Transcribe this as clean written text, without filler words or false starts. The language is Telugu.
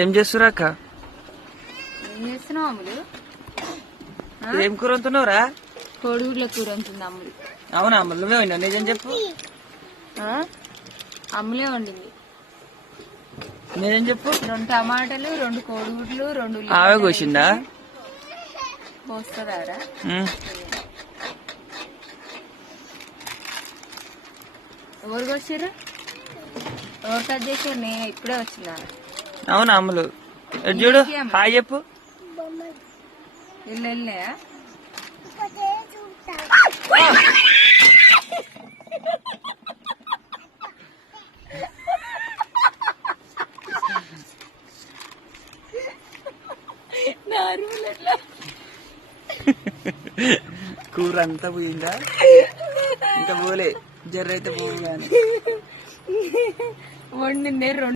ఏం చేస్తురా అక్క? ఏం చేస్తున్నావు అమ్ములు? ఏం కూర వండుతున్నావురా? కోడిగుడ్ల కూర వండుతుంది అమ్ములు. అవునా అమ్ములు, నువ్వే వండావు? నిజం చెప్పు. అమ్ములే వండింది. నిజం చెప్పు. 2 టమాటాలు, 2 కోడిగుడ్లు, 2 ఆవే కోసిందా? కోస్తుందారా? ఎవరు కోసిర్రు? ఎవరు కట్ చేసారు? నేను ఇప్పుడే వచ్చినా. అవునా అమ్ములు? చూడు, హాయ్ చెప్పు. ఇల్లు వెళ్ళినాయా? కూర అంతా పోయిందా? ఇంకా పోలే, జర్ర అయితే పోవు కానీ వండిందే 2